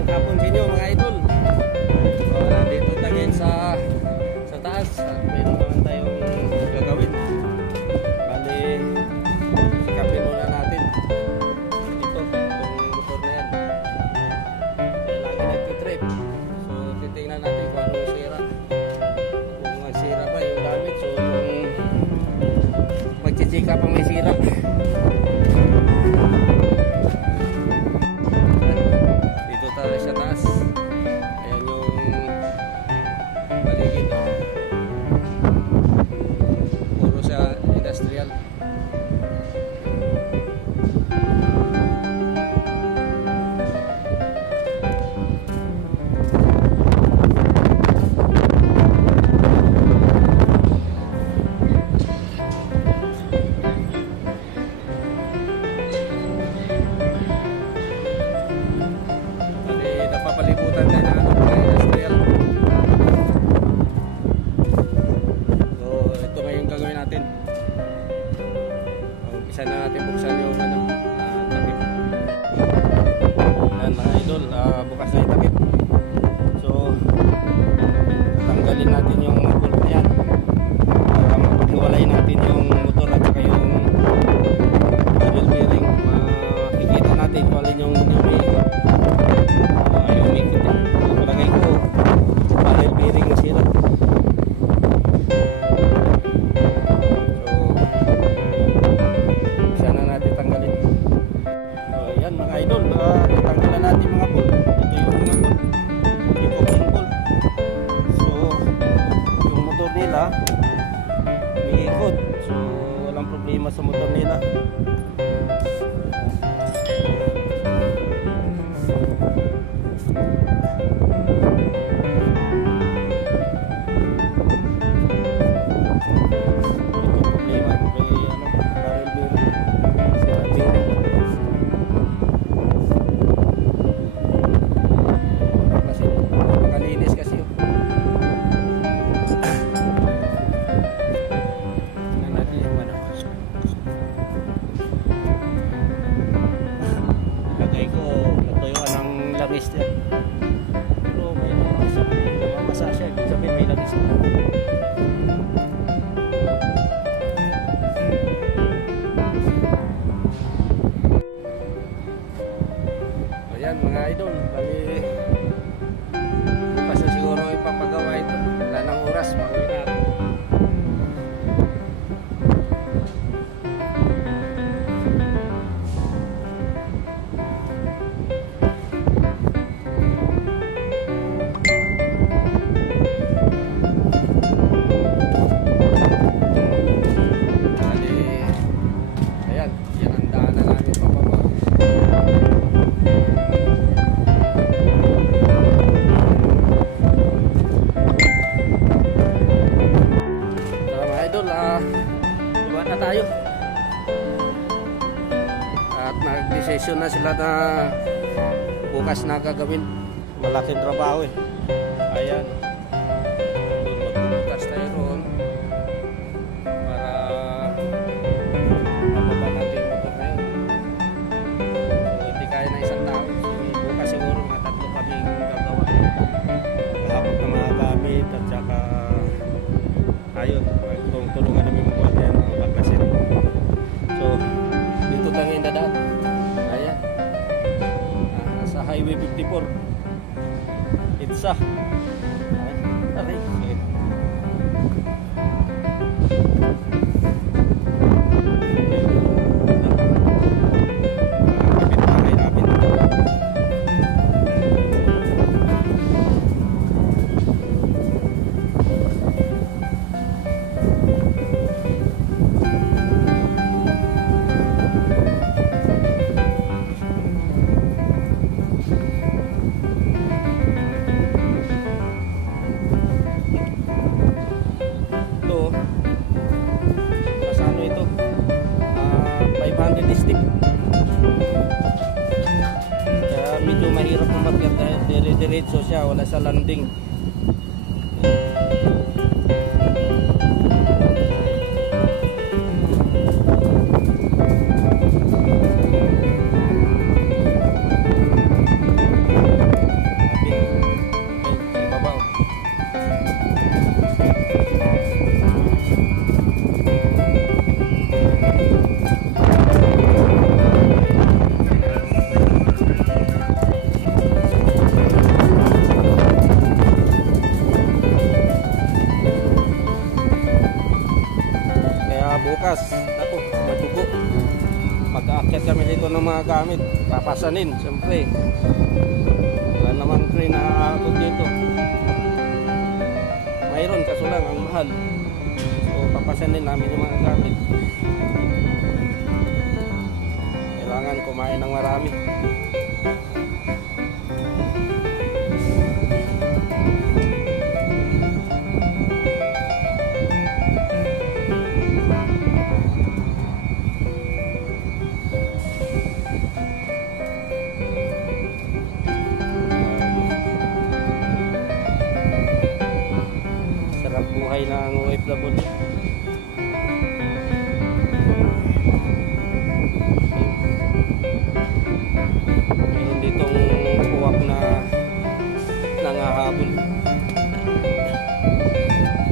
Magandang hapon sa inyo mga idol. Nandito tayo ngayon sa taas. Mayroon naman tayong gagawin. Bali, sikapin muna natin ito, itong motor na yan. Kaya lagi nagtitrip. So titingnan natin kung anong sira. Kung sira ba yung gamit. So yung magchichika pang may sira. Sa taas, ayan yung paligid, puro sa industrial. Napapalibutan tayo na industrial. So ito nga yung gagawin natin. Umpisa na natin buksan yung takip. Ayan mga idol, bukas na yung takip. So tanggalin natin yung bolt na yan para mapaghiwalay natin yung motor at saka yung barrel bearing. Makikita natin kung alin yung palagay ko barrel bearing na sira. So sana natin tanggalin. So ayan mga idol, tanggalan natin mga bolt. Ito yung mga bolt, yung coupling bolt. So yung motor nila umiikot, so walang problema sa motor nila. Pero may namamasa siya, ibig sabihin may langis na. Ayan mga idol, bali bukas na siguro ipapagawa ito. Wala nang oras, pauwi na ako. Diba na tayo at nag-decision na sila na bukas na gagawin. Malaking trabaho eh. Ayan, magbubukas tayo roon para mababa natin yung motor na yun. So hindi kaya na isang tao. So bukas siguro mga 3 kaming gagawa. Kahapon na mga gamit at saka ayun, tulungan namin mga yan, mga baklasin. So dito tayo yung dadaan. Ayan, sa highway 54 Itsa. Aray, sige. Medyo mahirap umakyat dahil diretso siya, wala sa landing. gamit. Papasanin, siyempre. Wala naman crane na aabot dito. Mayroon, kaso lang, ang mahal. So, papasanin namin yung mga gamit. Kailangan kumain ng marami. Sarap buhay ng OFW. Nangahabol.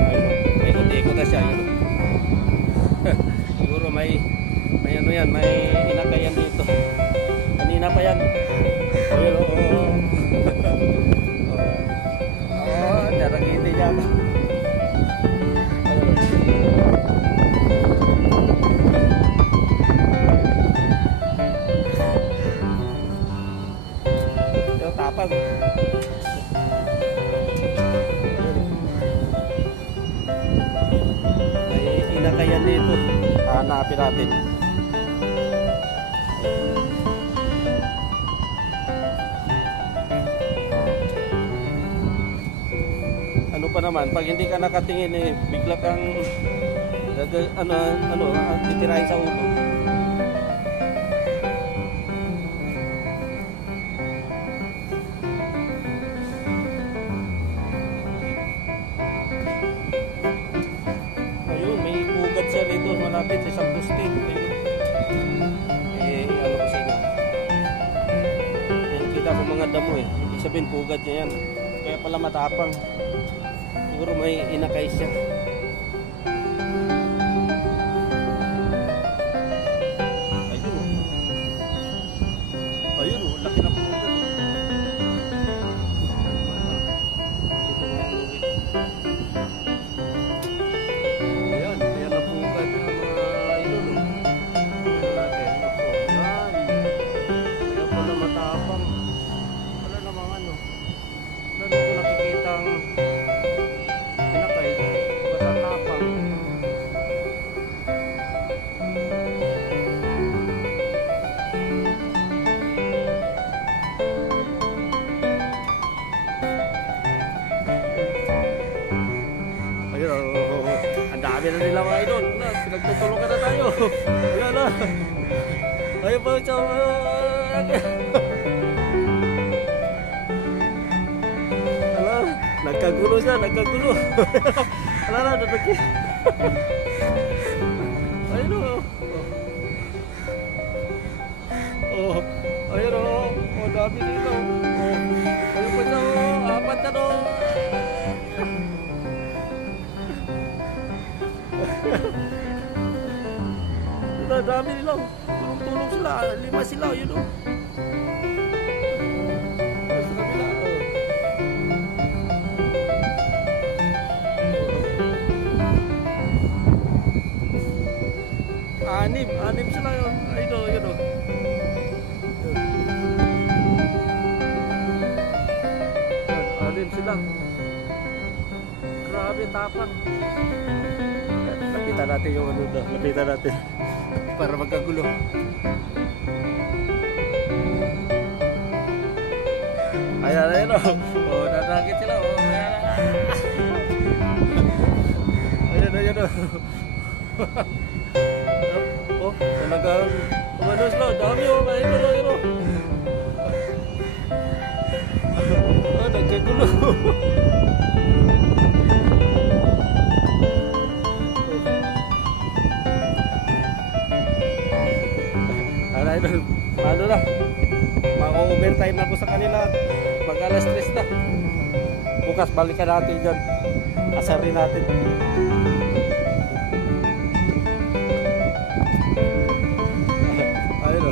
Ayun, may ikot-ikot na siya. Siguro may ano yan, may inakayan dito. Kanina pa yan. Ayun, oo. Oo, daragiti niya. Ayun, tapag. Kaya dito hanapin natin. Ano pa naman pag hindi ka nakatingin bigla kang titirahin sa ulo. Siya rito malapit sa isang poste. Ano ko sa inyo, nakita ko mga damo ibig sabihin pugad niya yan, kaya pala matapang. Siguro may inakay siya. Ayun laki na pugad. Ang dami na nila mga idol. Pinagtutulungan na tayo. Wala na. Ayaw pa siya. Ala, nagkagulo siya, nagkagulo. Wala na, dadagin. Ayun o. Oh, ayun o. Oh, dami nila. Oh, ayun pa siya o. Apat na o. Dami nila. Tulong-tulong sila. 5 sila. Yun o. Sa kabila. Anim sila yun. Ayun o. Yun o. Anim sila. Grabe tapang. Lapitan natin yung ano doon. Lapitan natin. Para magkagulo. Ayan, ayun o. O, dadakit sila o. Ayun o. O, talagang umano sila. Dami o. Ayun o. O, nagkagulo. Ano na, mag-overtime na po sa kanila. Mag alas 3 na. Bukas balikan natin dyan. Asarin natin. Ayun o.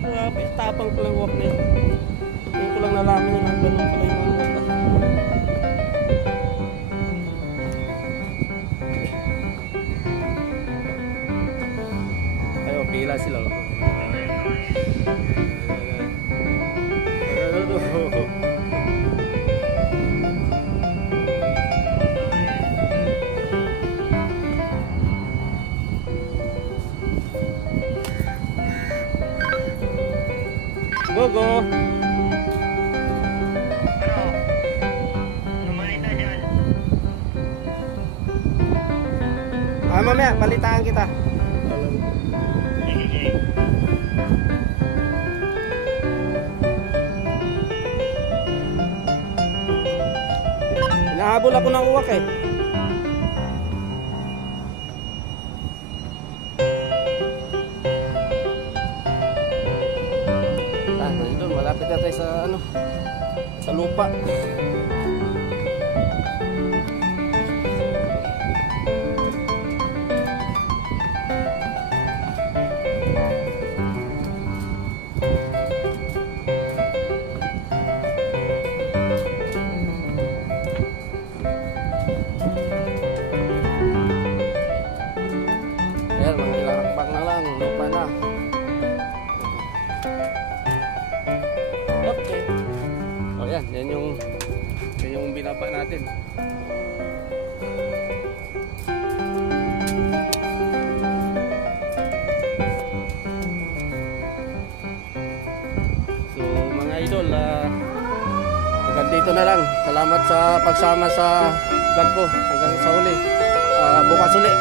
Grabe, tapang pala yung walk na yun. Hindi ko lang nalaman yun. Ganun pala yung walk na. Pila sila. Oh. Gogo. Mamaya, balitaan kita. Hinahabol ako ng uwak eh. Ito, malapit na tayo sa ano, sa lupa. Ayan, mga ilang hakbang na lang, lupa na. Okay. O yan, yan yung binaba natin. So mga idol, hanggang dito na lang. Salamat sa pagsama sa vlog ko. Hanggang sa uli. Bukas uli.